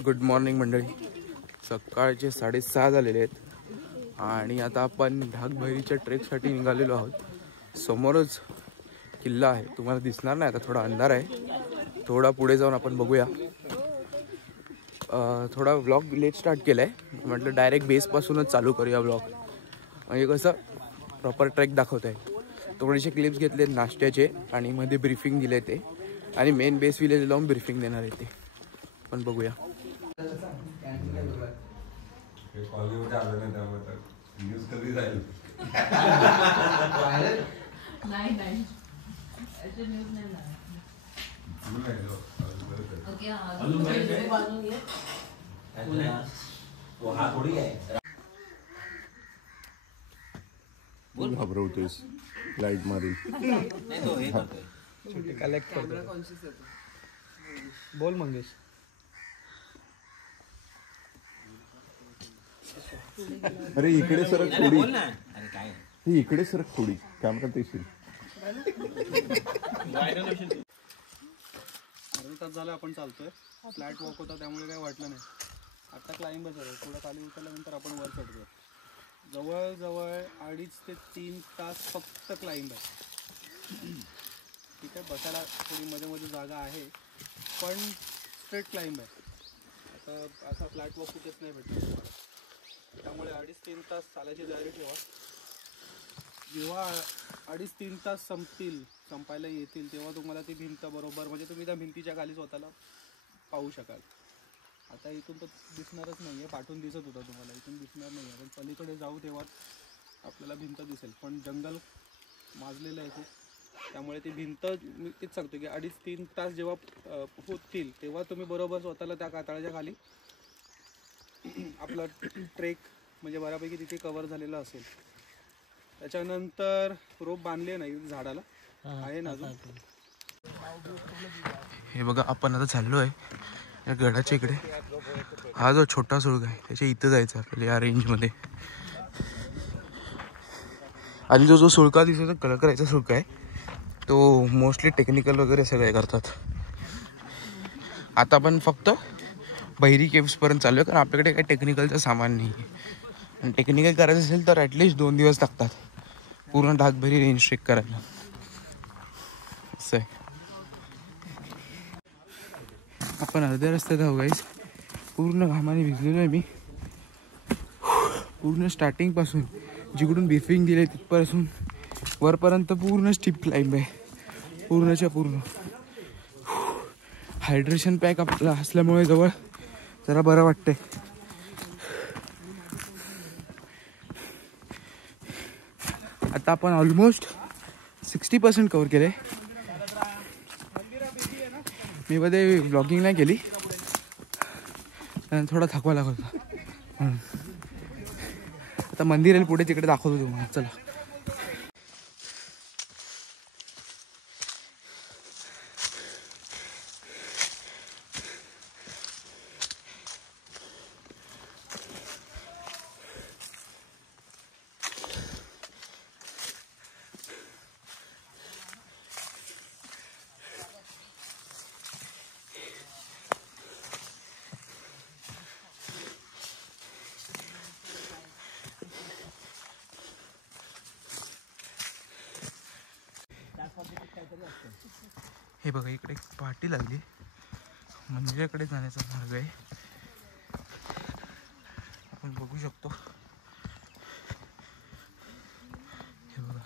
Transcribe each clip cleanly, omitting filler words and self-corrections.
Good morning मंडळी. सकाळचे 6:30 झालेले आहेत आणि आता आपण ढाकभैरीच्या ट्रेकसाठी निघालेलो आहोत. समोरच किल्ला आहे, तुम्हाला दिसणार नाही, आता थोडा अंधार आहे. थोडा पुढे जाऊन आपण बघूया. थोडा व्लॉग लेट स्टार्ट केला आहे, म्हटलं डायरेक्ट बेसपासूनच चालू करूया व्लॉग. म्हणजे कसं प्रॉपर ट्रेक दाखवत आहे. थोडेसे क्लिप्स घेतले नाश्त्याचे आणि मध्ये ब्रीफिंग दिले ते, आणि मेन बेस विलेज लावून ब्रीफिंग देणार आहे ते पण बघूया. घाबरवतोयस लाईट मारून. कलेक्ट करतो. बोल मंगेश. अरे इकडे सरक थोडी, ही इकडे सरक थोडी, कॅमेरा देशील. अर्धा तास झाला आपण चालतोय. फ्लॅट वॉक होता त्यामुळे काही वाटलं नाही. आता क्लाइंबच आहे. थोडं खाली उतरल्यानंतर आपण वर चढतोय. जवळजवळ 2.5 ते 3 तास फक्त क्लाइंब आहे. ठीक आहे, बसायला थोडी मध्ये मध्ये जागा आहे, पण स्ट्रेट क्लाइंब आहे. आता असा फ्लॅट वॉक कुठेच नाही भेटणार तुम्हाला. त्यामुळे 2.5-3 तास चालायची तयारी ठेवा. जेव्हा 2.5-3 तास संपायला येतील तेव्हा तुम्हाला ती भिंत बरोबर, म्हणजे तुम्ही त्या भिंतीच्या खाली स्वतःला पाहू शकाल. आता इथून तर दिसणारच नाही आहे, पाठून दिसत होता तुम्हाला, इथून दिसणार नाही आहे. पण पलीकडे जाऊ तेव्हा आपल्याला भिंत दिसेल. पण जंगल माजलेलं आहे खूप, त्यामुळे ती भिंत मी तेच सांगतो की 2.5-3 तास जेव्हा होतील तेव्हा तुम्ही बरोबर स्वतःला त्या कातळाच्या खाली आपला ट्रेक म्हणजे बऱ्यापैकी तिथे कव्हर झालेला असेल. त्याच्यानंतर रोप बांधले नाही झाडाला, आहे ना अजून. हे बघा, आपण आता चाललो आहे या गडाच्या इकडे. हा जो छोटा सुळका आहे त्याच्या इथं जायचं आपल्याला, या रेंजमध्ये. आणि जो सुळका दिसतो कलर करायचा सुळका आहे तो मोस्टली टेक्निकल वगैरे सगळे करतात. आता आपण फक्त बहिरी केव्सपर्यंत चालू आहे, कारण आपल्याकडे काही टेक्निकलचं सामान नाही आहे. आणि टेक्निकल करायचं असेल तर ॲटलिस्ट 2 दिवस लागतात पूर्ण ढाकभैरी रेंज ट्रेक करायला. असं आहे. आपण अर्ध्या रस्त्यात आहो गाईस. पूर्ण घामाने भिजलेलो आहे मी. पूर्ण स्टार्टिंगपासून जिकडून ब्रीफिंग दिले तिथपासून वरपर्यंत पूर्ण स्टीप क्लाइंब आहे, पूर्णच्या पूर्ण. हायड्रेशन पॅक आपल्याला असल्यामुळे जवळ जरा बरं वाटतंय. आता आपण ऑलमोस्ट 60% कव्हर केले. मी मध्ये ब्लॉगिंग नाही केली, थोडा थकवा लागत होता. आता मंदिर आहे पुढे, तिकडे दाखवतो तुम्हाला. चला. हे बघा, इकडे एक पाटी लागली, मंदिराकडे जाण्याचा मार्ग आहे. आपण बघू शकतो. हे बघा,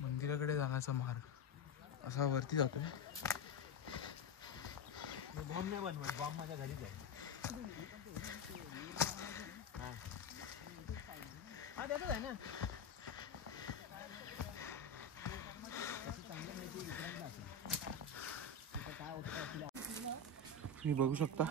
मंदिराकडे जाण्याचा मार्ग असा वरती जातोय. बॉम्ब नाही बनवत, बॉम्ब माझ्या घरीच आहे. हा त्यातच आहे ना. तुम्ही बघू शकता.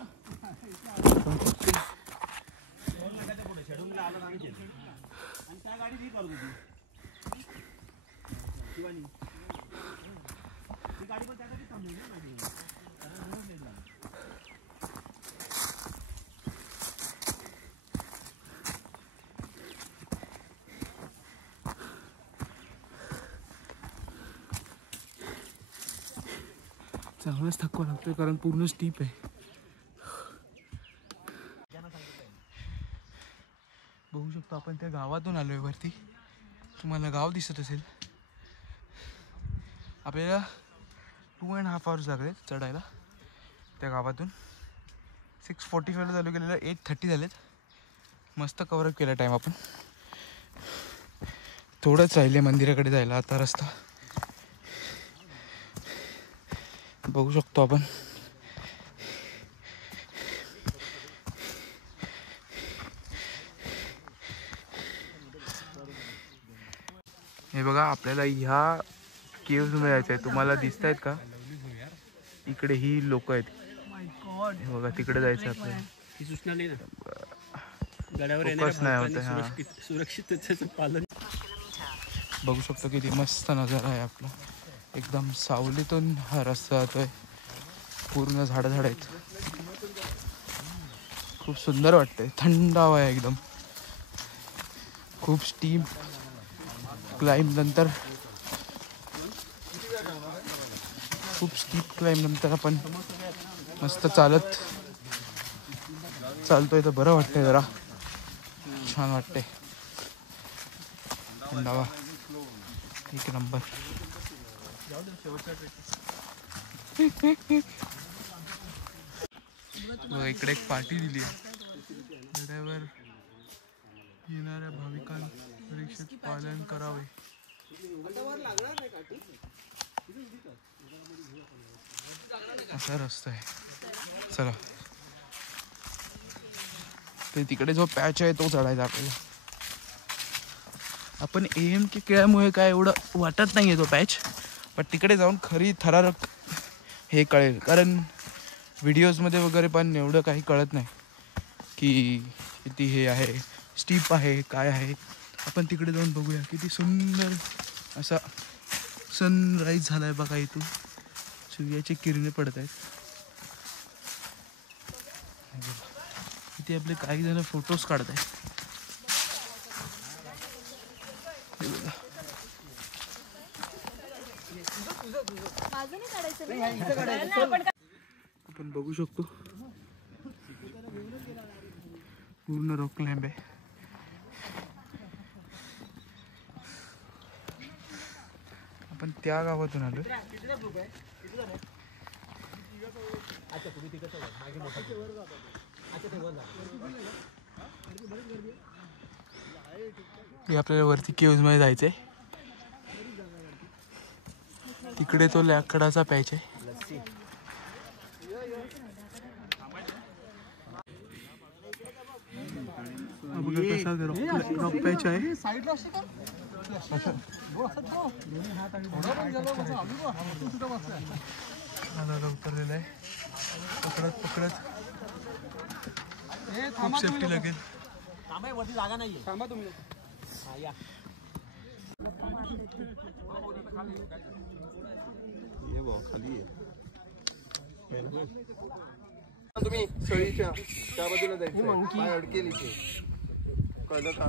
चांगलाच थकवा लागतोय कारण पूर्ण स्टीप आहे. बघू शकतो आपण त्या गावातून आलोय वरती. तुम्हाला गाव दिसत असेल. आपल्याला 2.5 hours लागले चढायला त्या गावातून. 6:45 चालू केलेलं, 8:30 झालेत. मस्त कव्हरअप केला टाईम आपण. थोडंच राहिले मंदिराकडे जायला आता रस्ता. बघू शकतो आपण. हे बघा आपल्याला ह्या केव्हमध्ये जायचं आहे. तुम्हाला दिसत आहेत का इकडे ही लोक आहेत. हे बघा तिकडे जायचं आहे आपल्याला. फोकस नाही होत आहे. हा सुरक्षिततेचं पालन. बघू शकतो किती मस्त नजारा आहे आपला. एकदम सावलीतून हा रस्ता जातोय. पूर्ण झाडं आहेत. खूप सुंदर वाटतंय. थंड हवा आहे एकदम. खूप स्टीम क्लाइंब नंतर आपण मस्त चालतोय तर बरं वाटतंय. जरा छान वाटतंय. थंडावा एक नंबर. इकडे एक पार्टी दिली आहे. गडावर येणाऱ्या भाविकांनी परीक्षेत पालन करावे. असा रस्ता आहे. चला ते तिकडे जो पॅच आहे तो चढायचा आपल्याला. आपण AM के केल्यामुळे काय एवढं वाटत नाही आहे तो पॅच. पण तिकडे जाऊन खरी थरारक हे कळेल. कारण व्हिडिओजमध्ये वगैरे पण एवढं काही कळत नाही की किती हे आहे, स्टीप आहे, काय आहे. आपण तिकडे जाऊन बघूया. किती सुंदर असा सनराईज झाला आहे बघा. इथून सूर्याची किरणे पडत आहेत. इथे आपले काही जण फोटोज काढत आहेत. आपण बघू शकतो पूर्ण रॉक क्लाइंब आहे. आपण त्या गावातून आलो. हे आपल्याला वरती केव्ज मध्ये जायचंय. तिकडे तो लाकडाचा पॅच आहे. बघा कसा रॉक पॅच आहे. उतरलेला आहे. पकडत खूप सेफ्टी लागेल. जागा नाही. थांबा तुम्ही. खाली तुम्ही सळीच्या त्या बाजूला जायचं. पाय अडकेल इथे. कळलं का?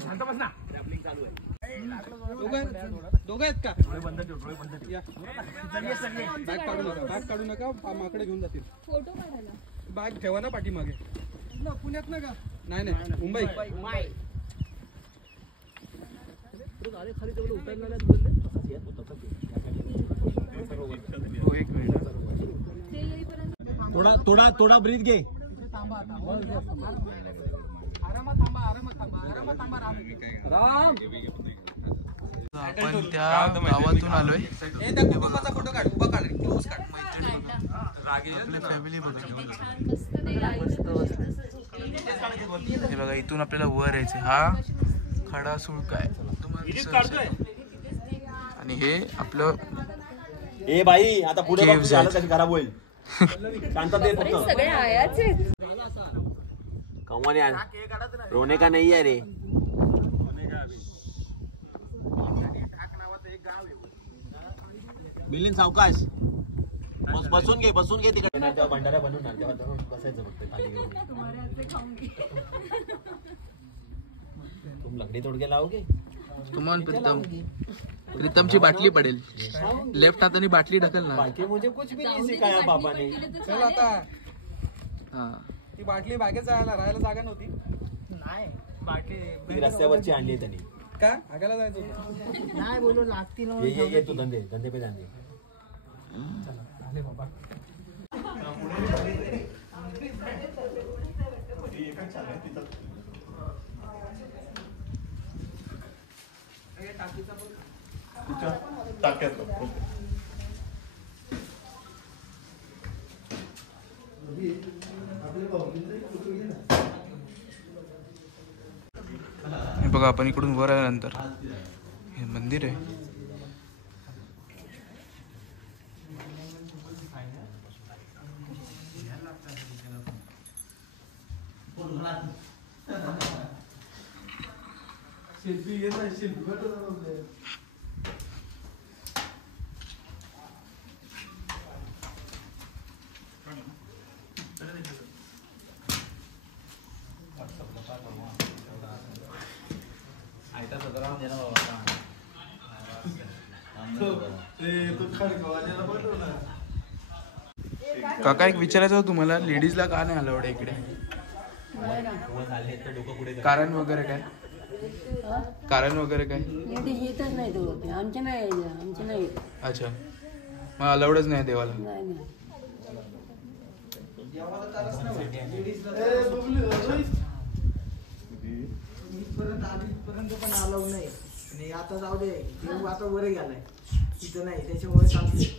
शांत बस ना. दोघं आहेत का? बॅग काढू नका. माकडे घेऊन जातील. फोटो काढायला बॅग ठेवा ना पाठीमागे. पुण्यात ना का? नाही मुंबई. एक मिनिट. थोडा ब्रीथ घे. आपण त्या गावातून आलोय. फोटो काढ. उभा काढ. क्लोज काढ. फॅमिली बघा. हे बघा इथून आपल्याला वर यायचं. हा खडा सुळका आहे तुम्हाला. आणि हे आपलं ए बाई आता पुढे बघ तुझी हालत कशी खराब होईल. शांतता दे फक्त. सगळे आयाच आहेत. कौन यार रोने का नहीं है रे. मिलिंद सावकाश बसून घे तिकडे. भंडारा बनवून बसायचं फक्त खाली. तुम लकड़ी तोड़ के लाओगे. तुम्हाला प्रीतमची बाटली पडेल. लेफ्ट हाताने बाटली ढकल ना. बाकी मुझे कुछ भी नहीं सिखाया पापा ने. चल आता हा. ती बाटली बागेत जायला राहायला जागा नव्हती नाही बाटली ती रस्त्यावरची आणली आहे त्यांनी. का हागायला जायचं होतं. नाही बोलू लागती ना ये तू धंदे पे ध्यान दे. आले बाबा. हे बघा आपण इकडून वर आल्यानंतर हे मंदिर आहे. काका एक विचारायचं होतं तुम्हाला, लेडीजला का नाही अलाउड आहे इकडे? कारण वगैरे काय? कारण वगैरे काय? लेडीज येतच नाही तो, आमच्या नाही, आमच्या नाही. अच्छा, मग अलाउडच नाही देवाला. नाही नाही. पर्यंत पण अलाव नाही. आणि आता जाऊ दे, देव आता वर गेलाय तिथं नाही, त्याच्यामुळे चालते.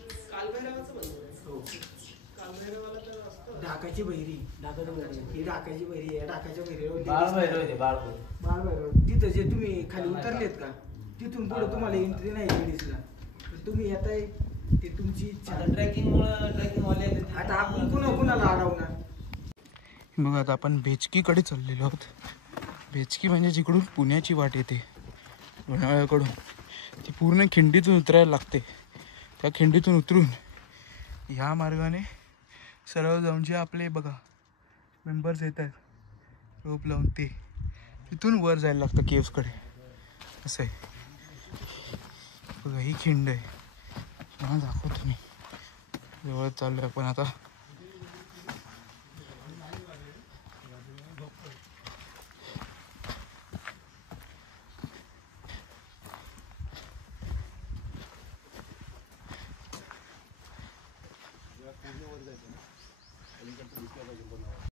ढाकाची बहिरी, ही ढाकाची बहिरी आहे. ढाकाच्या बहिरीवर बाळभैरव तिथं जे तुम्ही खाली उतरलेत का, तिथून पुढे तुम्हाला एंट्री नाही लेडीजला. तुम्ही येताय ते तुमची इच्छा. ट्रेकिंग आता आपण कुणाला अडवणार? बघा आता आपण बेचकीकडे चाललेलो आहोत. बेचकी म्हणजे जिकडून पुण्याची वाट येते लोणावळ्याकडून, ती पूर्ण खिंडीतून उतरायला लागते. त्या खिंडीतून उतरून ह्या मार्गाने सरळ जाऊन जे आपले बघा मेंबर्स येत आहेत रोप लावून, ते तिथून वर जायला लागतं केव्सकडे. असं आहे बघा, ही खिंड आहे. मला दाखवतो मी. जवळ चाललो आपण आता.